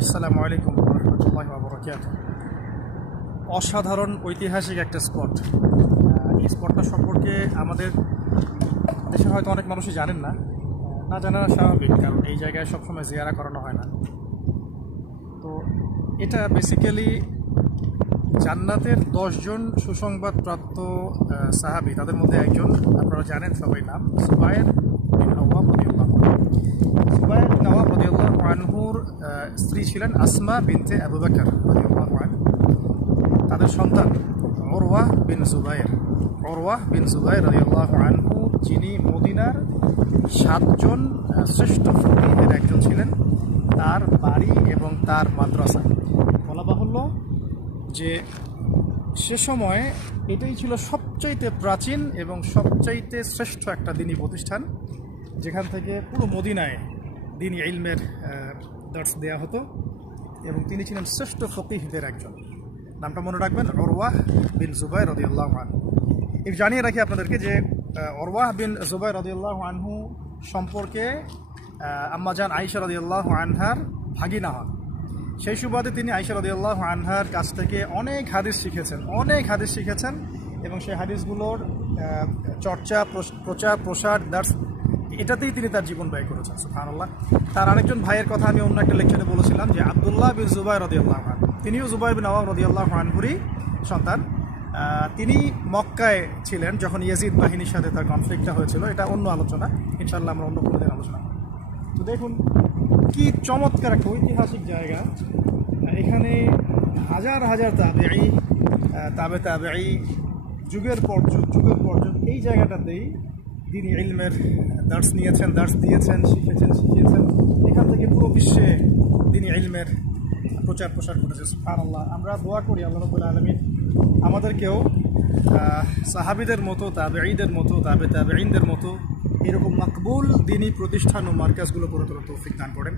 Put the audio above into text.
আসসালামু আলাইকুম রহমতুল্লাহ বরকাত অসাধারণ ঐতিহাসিক একটা স্পট। এই স্পটটা সম্পর্কে আমাদের দেশে হয়তো অনেক মানুষই জানেন না। না জানা স্বাভাবিক, কারণ এই জায়গায় সবসময় জিয়ারা করানো হয় না। তো এটা বেসিক্যালি জান্নাতের দশজন সুসংবাদপ্রাপ্ত সাহাবী, তাদের মধ্যে একজন, আপনারা জানেন সবাই নাম, সুবায়ের বিন রাদিয়াল্লাহু আনহু। জুবাইর বিন নওয়াব রাদিয়াল্লাহু আনহুর আহ, স্ত্রী ছিলেন আসমা বিনতে আবু বকর। তাদের সন্তান ওরওয়াহ বিন জুবাইর। ওরওয়াহ বিন জুবাইর রাদিয়াল্লাহু আনহু, যিনি মদিনার সাতজন শ্রেষ্ঠ ফকিহের একজন ছিলেন। তার বাড়ি এবং তার মাদ্রাসা। বলা বাহুল্য যে সে সময় এটাই ছিল সবচাইতে প্রাচীন এবং সবচাইতে শ্রেষ্ঠ একটা দিনী প্রতিষ্ঠান, যেখান থেকে পুরো মদিনায় দিনী ইলমের দার্স দেওয়া হতো। এবং তিনি ছিলেন শ্রেষ্ঠ ফকিহদের একজন। নামটা মনে রাখবেন অরওয়াহ বিন জুবাই রদিউল্লাহ আনহু। এই জানিয়ে রাখি আপনাদেরকে যে অরওয়াহ বিন জুবাই রদিউল্লাহ আনহু সম্পর্কে আম্মাজান আইসা রদিউল্লাহ আনহার ভাগিনা হন। সেই সুবাদে তিনি আইসা রদিউল্লাহ আনহার কাছ থেকে অনেক হাদিস শিখেছেন, অনেক হাদিস শিখেছেন। এবং সেই হাদিসগুলোর চর্চা প্রচার প্রসার দার্স এটাতেই তিনি তার জীবন ব্যয় করেছেন সুফানুল্লাহ তার আরেকজন ভাইয়ের কথা আমি অন্য একটা লেকচারে বলেছিলাম যে আবদুল্লাহ বিন জুবাই রদিউল্লাহ খান তিনিও জুবাই বিন আওয়াম রদিউল্লাহ খানহুরই সন্তান। তিনি মক্কায় ছিলেন যখন ইয়াজিদ বাহিনীর সাথে তার কনফ্লিক্টটা হয়েছিল, এটা অন্য আলোচনা। ইনশাল্লাহ আমরা অন্য কোনো দিন আলোচনা। তো দেখুন, কি চমৎকার একটা ঐতিহাসিক জায়গা। এখানে হাজার হাজার তাবেই তাবে তাবেই যুগের পর যুগ, যুগের পর যুগ, এই জায়গাটাতেই তিনি ইলমের দার্স নিয়েছেন, দার্স দিয়েছেন, শিখেছেন, শিখিয়েছেন। এখান থেকে পুরো বিশ্বে তিনি ইলমের প্রচার প্রসার করেছে সুফান আল্লাহ আমরা দোয়া করি আল্লাহ রবুল আলমী আমাদেরকেও সাহাবিদের মতো তাবে ঈদের মতো, তাবে তাবে ঈদের মতো, এরকম মকবুল দিনী প্রতিষ্ঠান ও মার্কাজগুলো করে তোলার তৌফিক দান করেন।